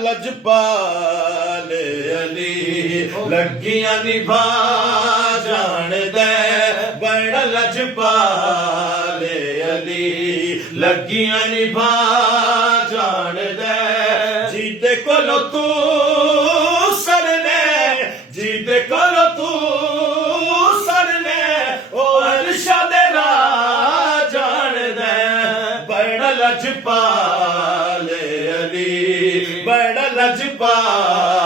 लजपाल अली लगियां निभा जान दे बड़ा लजपाल अली लगियां निभा जान दे जीते कोलो तू सरने जीते कोलो तू सरने ओ अरशद राह जान दे बड़ा लजपाल अली बड़ा लजपाल